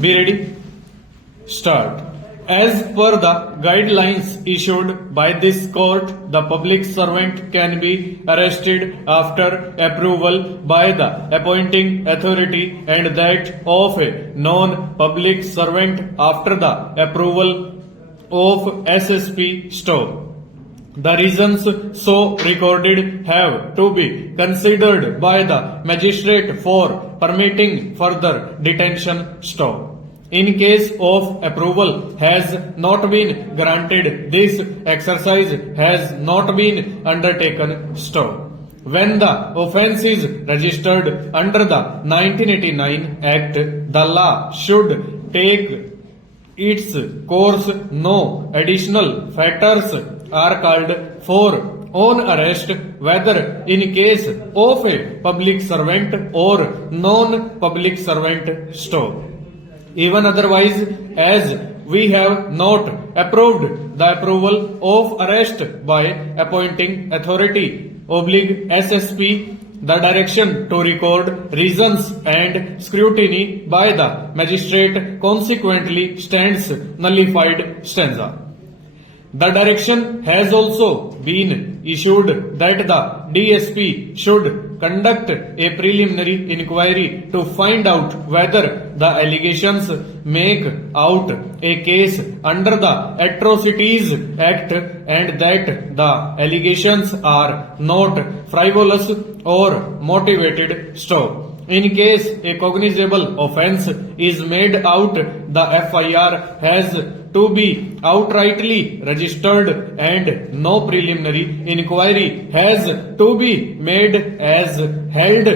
Be ready? Start. As per the guidelines issued by this court, the public servant can be arrested after approval by the appointing authority and that of a non-public servant after the approval of SSP Stowe. The reasons so recorded have to be considered by the magistrate for permitting further detention Stowe. In case of approval has not been granted, this exercise has not been undertaken Stowe. When the offence is registered under the 1989 Act, the law should take its course. No additional factors are called for on arrest, whether in case of a public servant or non-public servant Stowe. Even otherwise, as we have not approved the approval of arrest by appointing authority /SSP, the direction to record reasons and scrutiny by the magistrate consequently stands nullified stanza. The direction has also been issued that the DSP should conduct a preliminary inquiry to find out whether the allegations make out a case under the Atrocities Act and that the allegations are not frivolous or motivated Stowe. In case a cognizable offence is made out, the FIR has to be outrightly registered and no preliminary inquiry has to be made as held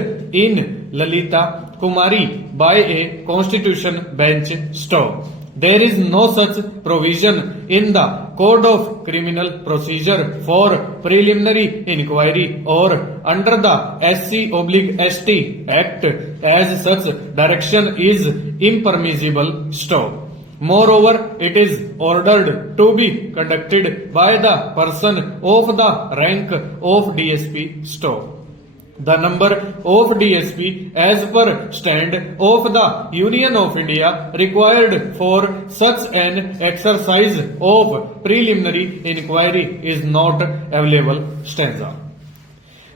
in Lalita Kumari by a constitution bench Stowe. There is no such provision in the Code of Criminal Procedure for preliminary inquiry or under the SC/ST Act as such direction is impermissible Stowe. Moreover, it is ordered to be conducted by the person of the rank of DSP Stowe. The number of DSP as per stand of the Union of India required for such an exercise of preliminary inquiry is not available stanza.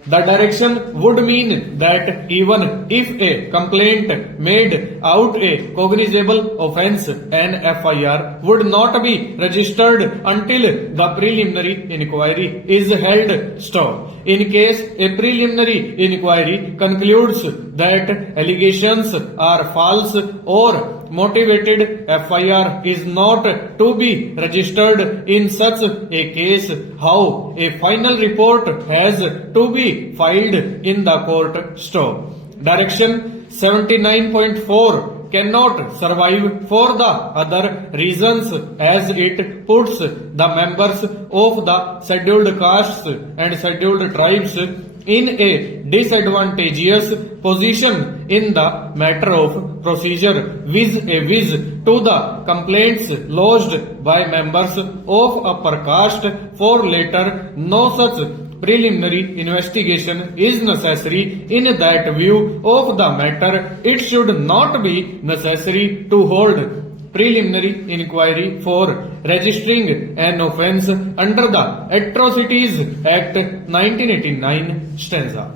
The direction would mean that even if a complaint made out a cognizable offence, an FIR would not be registered until the preliminary inquiry is held Stowe. In case a preliminary inquiry concludes that allegations are false or motivated, FIR is not to be registered in such a case. How a final report has to be filed in the court Stowe. Direction 79.4 cannot survive for the other reasons as it puts the members of the scheduled castes and scheduled tribes in a disadvantageous position in the matter of procedure vis-a-vis to the complaints lodged by members of upper caste. For later, no such preliminary investigation is necessary. In that view of the matter, it should not be necessary to hold preliminary inquiry for registering an offence under the Atrocities Act 1989 stanza.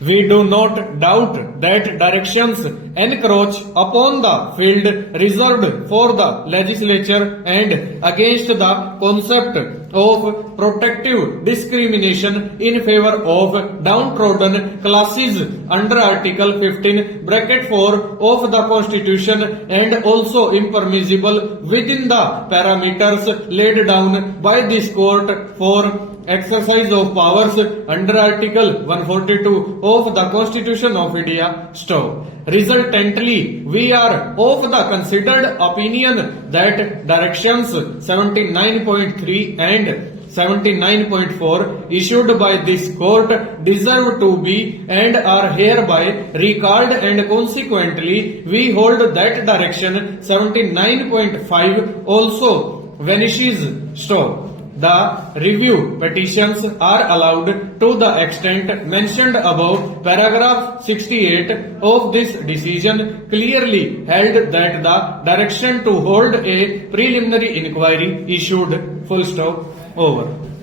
We do not doubt that directions encroach upon the field reserved for the legislature and against the concept of protective discrimination in favor of downtrodden classes under Article 15 bracket 4 of the Constitution and also impermissible within the parameters laid down by this court for exercise of powers under Article 142 of the Constitution of India Stowe. Resultantly, we are of the considered opinion that directions 79.3 and 79.4 issued by this court deserve to be and are hereby recalled, and consequently we hold that direction 79.5 also vanishes Stowe. the review petitions are allowed to the extent mentioned above. Paragraph 68 of this decision clearly held that the direction to hold a preliminary inquiry issued. Full stop. Over.